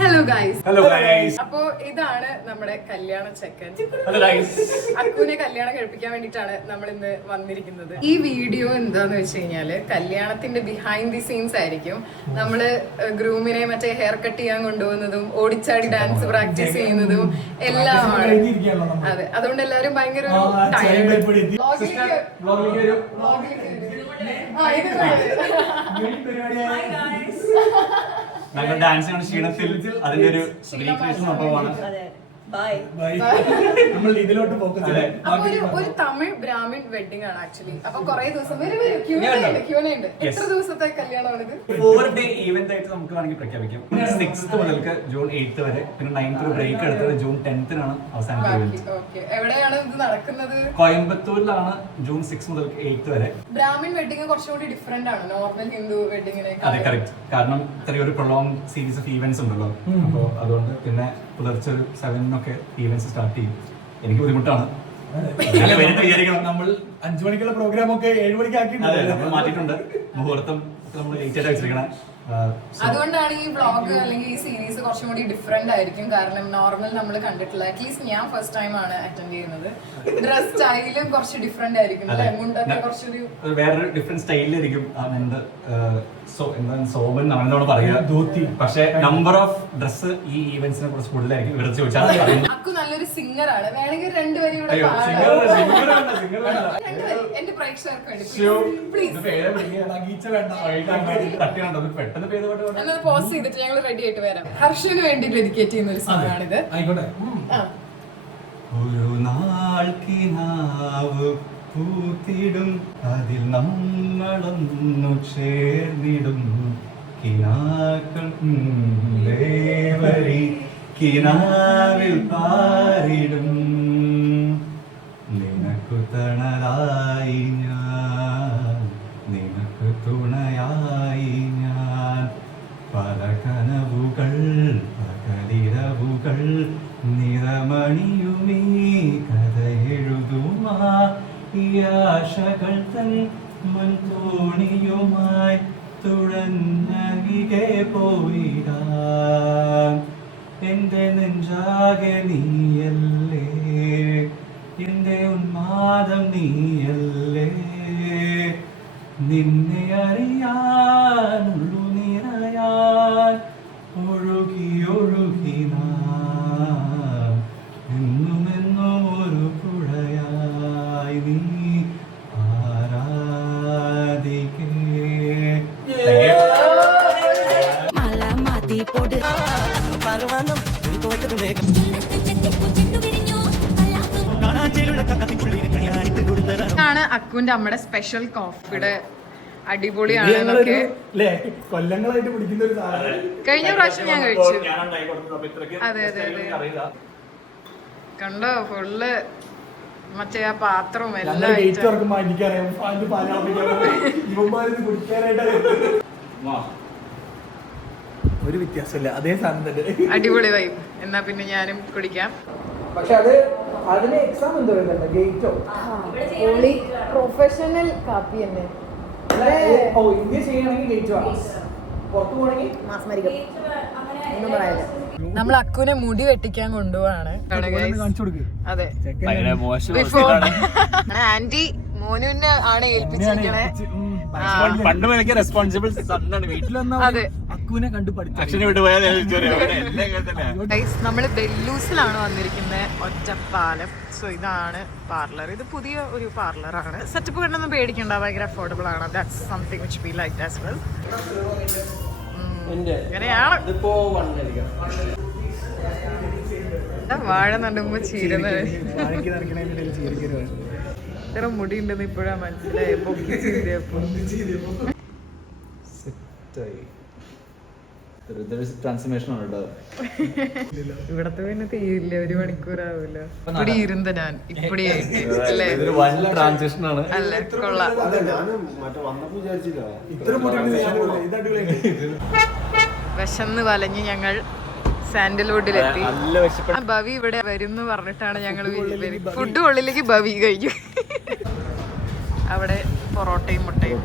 Hello guys. Hello guys. അപ്പോ ഇതാണ് നമ്മുടെ കല്യാണ ചെക്കൻ. Hello guys. അക്കുവിനെ കല്യാണം കഴിപ്പിക്കാൻ വേണ്ടിട്ടാണ് നമ്മൾ ഇന്ന് വന്നിരിക്കുന്നത്. ഈ വീഡിയോ എന്താന്ന് വെച്ച് കഴിഞ്ഞാല് കല്യാണത്തിന്റെ ബിഹൈൻഡ് ദി സീൻസ് ആയിരിക്കും. നമ്മള് ഗ്രൂമിനെ മറ്റേ ഹെയർ കട്ട് ചെയ്യാൻ കൊണ്ടുപോകുന്നതും ഓടിച്ചാടി ഡാൻസ് പ്രാക്ടീസ് ചെയ്യുന്നതും എല്ലാമാണ്. അതെ, അതുകൊണ്ട് എല്ലാരും ഭയങ്കര ഞങ്ങൾ ഡാൻസ് ക്ഷീണത്തിൽ അതിന്റെ ഒരു സംഭവമാണ്. നമ്മൾ ഇതിലോട്ട് ഒരു തമിഴ് ബ്രാഹ്മിൺ വെഡിങ് ആണ് ആക്ച്വലി. അപ്പൊ കുറെ ദിവസം ഉണ്ട്. എത്ര ദിവസത്തെ കല്യാണമാണ് ഇത്? 4-day ഈവന്റ് ആയിട്ട് നമുക്ക് വേണമെങ്കിൽ പ്രഖ്യാപിക്കാം. 6th മുതൽക്ക് ജൂൺ 8th വരെ, പിന്നെ 9th ബ്രേക്ക് എടുത്തത് ജൂൺ 10th എവിടെയാണ് ഇത് നടക്കുന്നത്? കോയമ്പത്തൂരിലാണ് ജൂൺ 6 മുതൽ 8th വരെ. ബ്രാഹ്മിൺ വെഡിങ് കുറച്ചുകൂടി ഡിഫറെന്റ് ആണ് നോർമൽ ഹിന്ദു വെഡിങ്ങിനെ. അതെ, കറക്റ്റ്. കാരണം ഇത്രയൊരു പ്രൊളോങ് സീരീസ് ഓഫ് ഈവന്റ്സ് ഉണ്ടല്ലോ. അപ്പൊ അതുകൊണ്ട് പിന്നെ പുലർച്ചെ 7 ഈവന്റ്സ് സ്റ്റാർട്ട് ചെയ്യും. എനിക്ക് ബുദ്ധിമുട്ടാണ്. നമ്മൾ 5 മണിക്കുള്ള പ്രോഗ്രാം ഒക്കെ 7 മണിക്ക് ആക്കി മാറ്റിയിട്ടുണ്ട്. മുഹൂർത്തം നമ്മൾ ലേറ്റ് ആയിട്ട് വെച്ചിരിക്കണം. അതുകൊണ്ടാണ് ഈ വ്ളോഗ് അല്ലെങ്കിൽ ഈ സീരീസ് കുറച്ചും കൂടി ഡിഫറെന്റ് ആയിരിക്കും. കാരണം നോർമൽ നമ്മൾ കണ്ടിട്ടുള്ള, അറ്റ്ലീസ്റ്റ് ഞാൻ ഫസ്റ്റ് ടൈം ആണ് അറ്റൻഡ് ചെയ്യുന്നത്. ഡ്രസ് സ്റ്റൈലും കുറച്ച് ഡിഫറെന്റ് ആയിരിക്കും. മുണ്ടൊക്കെ കുറച്ചൊരു വേറൊരു ഡിഫറെന്റ് സ്റ്റൈലിലായിരിക്കും. സോമൻ നമ്മളെന്താണ് പറയുക, ധോത്തി. പക്ഷെ നമ്പർ ഓഫ് ഡ്രസ് ഈ ഈവന്റ്സിനെ കുറിച്ച് കൂടുതലായിരിക്കും. ഇവർ ചോദിച്ചാൽ അക്കു നല്ലൊരു സിംഗർ ആണ്. വേണമെങ്കിൽ രണ്ടുപേരും ഇവിടെ എന്റെ പ്രേക്ഷകർക്ക് വേണ്ടി എന്നത് പോസ് ചെയ്തിട്ട് ഞങ്ങൾ റെഡി ആയിട്ട് വരാം. ഹർഷന് വേണ്ടി ഡെഡിക്കേറ്റ് ചെയ്യുന്ന ഒരു സോങ്ങാണിത്. ഒരു നാൾ കിനാവ് പൂത്തിടും, അതിൽ നമ്മളൊന്നു ചേർന്നിടും. കിനാക്കൾ ദേവരി കിനാവിൽ പാരിടും. നിനക്കു തണലായി ഞാൻ, നിനക്കു തുണയായി ഞാൻ. പല കനവുകൾ പകലിരവുകൾ നിറമണിയുമീ കഥ എഴുതുമാ. ഈ ആശകൾ തൻ മൺതോണിയുമായി തുഴഞ്ഞരികെ പോയിടാൻ. എന്റെ നെഞ്ചാകെ നീയല്ലേ, എന്റെ ഉന്മാദം നീയല്ലേ. നിന്നെ അറിയാൻ ഉള്ളു നിറയാൻ ഒഴുകി ഒഴുകി നാം എന്നുമെന്നും ഒരു പുഴയായി നീ ആരാധിക്കേ. ാണ് അക്കുവിന്റെ അമ്മയുടെ സ്പെഷ്യൽ കോഫിയുടെ അടിപൊളിയാണെന്നൊക്കെ കൊല്ലങ്ങളായിട്ട് പിടിക്കുന്ന ഒരു സാധനം. കഴിഞ്ഞ പ്രാവശ്യം ഞാൻ കഴിച്ചു. അതെ അതെ അതെ, കണ്ടോ ഫുള്ള് മറ്റേ ആ പാത്രവും എല്ലാം. ഒരു വ്യത്യാസമില്ല, അതേ സാധനം തന്നെ. അടിപൊളി വൈബ്. എന്നാ പിന്നെ ഞാനും കുടിക്കാം. പക്ഷെ അത് അതിന് എക്സാം എന്തോ ഗേറ്റോ പ്രൊഫഷണൽ കാപ്പി തന്നെ. ഇന്ത്യ ചെയ്യണമെങ്കിൽ ഗേറ്റോ പുറത്തു പോകണമെങ്കിൽ നമ്മൾ അക്കുവിനെ മുടി വെട്ടിക്കാൻ കൊണ്ടുപോവാണ്. അതെ, ആന്റി മോനുവിനെ ആണ് ഏൽപ്പിച്ചിരിക്കണേ. പണ്ട് എനിക്ക് റെസ്പോൺസിബിൾ സണ്ണാണ്. അതെ, അക്കുവിനെ കണ്ടു പഠിച്ചു. നമ്മള് ബെല്ലൂസിലാണ് വന്നിരിക്കുന്നത്, ഒറ്റപ്പാലം. സോ ഇതാണ് പാർലർ. ഇത് പുതിയ ഒരു പാർലറാണ്. സെറ്റപ്പ് കണ്ടൊന്നും പേടിക്കണ്ട, ഭയങ്കര അഫോർഡബിൾ ആണ്. That's something which we like as well. ഇങ്ങനെയാണ് വാഴ നടുമ്പോ ചീരുന്നത്. ഇത്ര മുടി ഉണ്ടെന്ന് ഇപ്പോഴാ മനസ്സിലായി. ഇവിടത്തെ പിന്നെ തീയില്ല, 1 മണിക്കൂറാവൂല. ഇവിടെ ഇരുന്ന ഞാൻ ഇപ്പടി അല്ലേ, അല്ലേ കൊള്ളാം. വിശന്ന് വലഞ്ഞ് ഞങ്ങൾ സാൻഡൽവുഡിലെത്തി. ഭവി ഇവിടെ വരും എന്ന് പറഞ്ഞിട്ടാണ് ഞങ്ങൾ ഫുഡ് ഉള്ളിലേക്ക് ഭവി കഴിഞ്ഞു. അവിടെ പൊറോട്ടയും മുട്ടയും.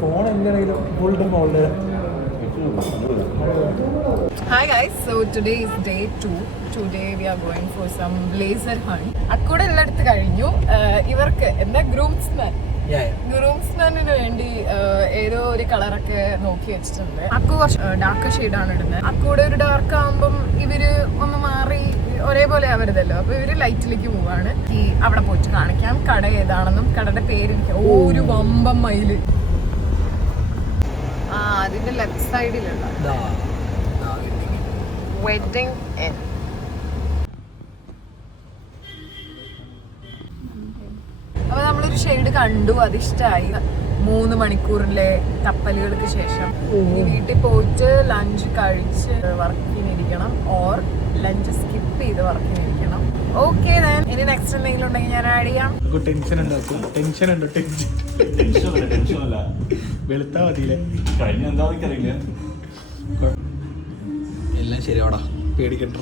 ഫോൺ എന്റെ Hi guys, so today is day 2. Today we are going for some blazer hunt. അക്കൂടെ എല്ലായിടത്ത് കഴിഞ്ഞു. ഇവർക്ക് എന്താ ഗ്രൂംസ്മാനിന് വേണ്ടി ഏതോ ഒരു കളറൊക്കെ നോക്കി വെച്ചിട്ടുണ്ട്. അക്കു കുറച്ച് ഡാർക്ക് ഷെയ്ഡാണ് ഇടുന്നത്. അക്കൂടെ ഒരു ഡാർക്ക് ആകുമ്പം ഇവര് ഒന്ന് മാറി ഒരേപോലെ ആവരുതല്ലോ. അപ്പൊ ഇവര് ലൈറ്റിലേക്ക് പോവാണ്. ഈ അവിടെ പോയിട്ട് കാണിക്കാം കട ഏതാണെന്നും കടയുടെ പേര് ഒരു വമ്പം മയില്. ആ അതിന്റെ ലെഫ്റ്റ് സൈഡിലുള്ള വെഡിങ് എൻ. അപ്പൊ നമ്മളൊരു ഷെയ്ഡ് കണ്ടു, അതിഷ്ടമായി. 3 മണിക്കൂറിലെ തപ്പലുകൾക്ക് ശേഷം ഈ വീട്ടിൽ പോയിട്ട് ലഞ്ച് കഴിച്ച് വർക്കിനിരിക്കണം, ഓർ ലഞ്ച് സ്കിപ്പ് ചെയ്ത് വർക്കിനിരിക്കണം. ഓക്കെ, ഇനി നെക്സ്റ്റ് എന്തെങ്കിലും ഉണ്ടെങ്കിൽ ഞാൻ ആഡ് ചെയ്യാം. ടെൻഷൻ ഉണ്ടാക്കും. ടെൻഷൻ ഉണ്ടോ? ടെൻഷൻ വെളുത്താ മതിയില്ലേ? കഴിഞ്ഞ എന്താ എനിക്കറിയില്ല. എല്ലാം ശരിയാടാ, പേടിക്കണ്ടോ?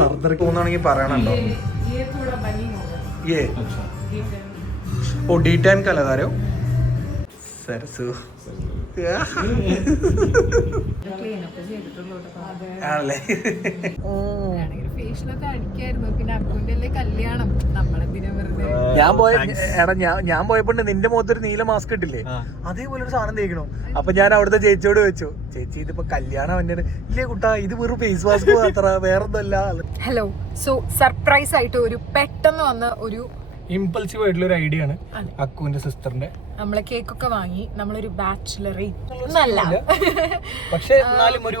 ഫർദർ തോന്നുകയാണെങ്കിൽ പറയണല്ലോ. ये ओ D10 का लगा रहे हो सरसू ആണല്ലേ? ഫേഷ്യലൊക്കെ അടിക്കായിരുന്നു. പിന്നെ അക്കൗണ്ടിലെ കല്യാണം നമ്മളെന്തിനാ വെറുതെ. ഞാൻ പോയപ്പോ നിന്റെ മുഖത്തൊരു നീല മാസ്ക് ഇട്ടില്ലേ, അതേപോലെ ഒരു സാധനം തേക്കണോ. അപ്പൊ ഞാൻ അവിടുത്തെ ചേച്ചിയോട് വെച്ചു, ചേച്ചി ഇതിപ്പോ കല്യാണം വന്നിട്ട് ഇല്ലേ കുട്ടാ, ഇത് വെറും ഫേസ് മാസ്ക് മാത്രം, വേറൊന്നുമല്ല. ഹലോ, സോ സർപ്രൈസ് ആയിട്ട് ഒരു പെട്ടെന്ന് വന്ന ഒരു ഇമ്പൾസീവ് ആയിട്ടുള്ള ഒരു ഐഡിയ ആണ് അക്കുവിന്റെ സിസ്റ്ററിന്റെ. നമ്മളെ കേക്കൊക്കെ വാങ്ങി നമ്മളൊരു ബാച്ചിലറി എന്നല്ല, പക്ഷെ എന്നാലും ഒരു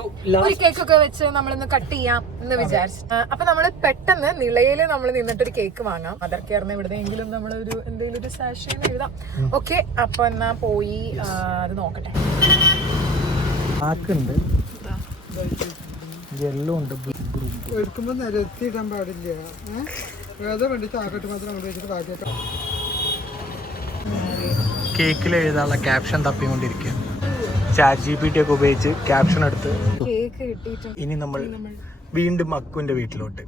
കേക്കൊക്കെ വെച്ച് നമ്മളിന്ന് കട്ട് ചെയ്യാം എന്ന് വിചാരിച്ചു. അപ്പൊ നമ്മള് പെട്ടെന്ന് നിളയില് നമ്മൾ നിന്നിട്ടൊരു കേക്ക് വാങ്ങാം. മദർ കെയറിന് എവിടെയെങ്കിലും നമ്മളൊരു എന്തെങ്കിലും ഒരു സാഷേന്ന് എഴുതാം. ഓക്കെ, അപ്പൊ എന്നാ പോയി അത് നോക്കട്ടെ. ആക്കുണ്ട്, യെല്ലോ ഉണ്ട്. എടുക്കുമ്പോൾ നിരത്തിയിടാൻ പാടില്ല. വേറെ വേണ്ടിയിട്ട് ആക്കട്ട് മാത്രം കൊണ്ടുവച്ചിട്ട് ബാക്കിയൊക്കെ കേക്കിൽ എഴുതാനുള്ള ക്യാപ്ഷൻ തപ്പിക്കൊണ്ടിരിക്കുക. ChatGPT ഒക്കെ ഉപയോഗിച്ച് ക്യാപ്ഷൻ എടുത്ത് കേക്ക് കിട്ടിയിട്ടുണ്ട്. ഇനി നമ്മൾ വീണ്ടും അക്കുവിന്റെ വീട്ടിലോട്ട്.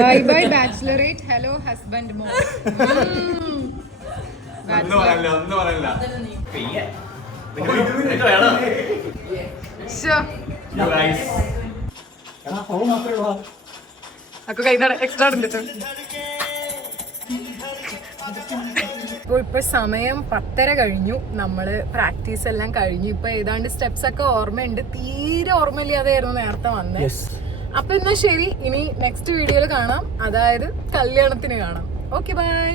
Bye bye bachelorette, hello husband mom. ഒന്നും പറയല്ല. അക്കു കൈ എക്സ്ട്രാ ഉണ്ട്. അപ്പോൾ ഇപ്പൊ സമയം 10:30 കഴിഞ്ഞു. നമ്മള് പ്രാക്ടീസ് എല്ലാം കഴിഞ്ഞു. ഇപ്പൊ ഏതാണ്ട് സ്റ്റെപ്സ് ഒക്കെ ഓർമ്മയുണ്ട്. തീരെ ഓർമ്മയില്ലാതെയായിരുന്നു നേരത്തെ വന്നത്. അപ്പൊ എന്നാ ശരി, ഇനി നെക്സ്റ്റ് വീഡിയോയിൽ കാണാം. അതായത് കല്യാണത്തിന് കാണാം. Okay, by.